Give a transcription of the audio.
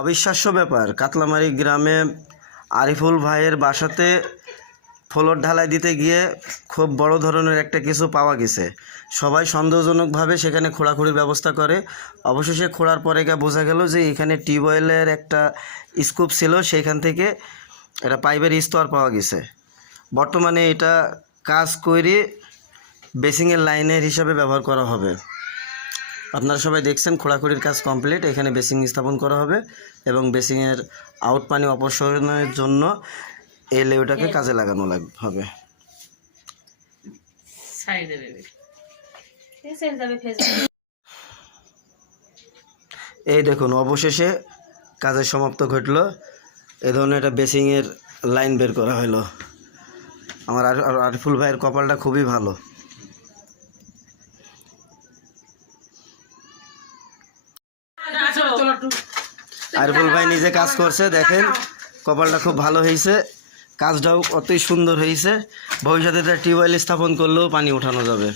অবিশ্বাস্য ব্যাপার। কাতলামারি গ্রামে আরিফুল ভাইয়ের বাসাতে ফ্লোর ঢালাই দিতে গিয়ে খুব বড় ধরনের একটা কিছু পাওয়া গেছে। সবাই সন্দেহজনকভাবে সেখানে খোঁড়াখুড়ির ব্যবস্থা করে। অবশেষে খোঁড়ার পরে গিয়ে বোঝা গেল যে এখানে টিউবওয়েলের একটা স্কুপ ছিল, সেইখান থেকে এটা পাইপের স্তর পাওয়া গেছে। বর্তমানে এটা কাজ করে বেসিংয়ের লাইনের হিসাবে ব্যবহার করা হবে। আপনারা সবাই দেখছেন খোঁড়াখুড়ির কাজ কমপ্লিট। এখানে বেসিং স্থাপন করা হবে এবং বেসিংয়ের আউট পানি অপসারণের জন্য এই লেউটাকে কাজে লাগানো লাগ- হবে। এই দেখুন অবশেষে কাজের সমাপ্ত ঘটলো। এ ধরনের একটা বেসিংয়ের লাইন বের করা হলো। আমার আর আর- আরিফুল ভাইয়ের কপালটা খুবই ভালো। আরিফুল ভাই নিজে কাজ করছে, দেখেন। কপালটা খুব ভালো হয়েছে। কাজটাও অতই সুন্দর হয়েছে। ভবিষ্যতে এটা টিউবওয়েল স্থাপন করলেও পানি উঠানো যাবে।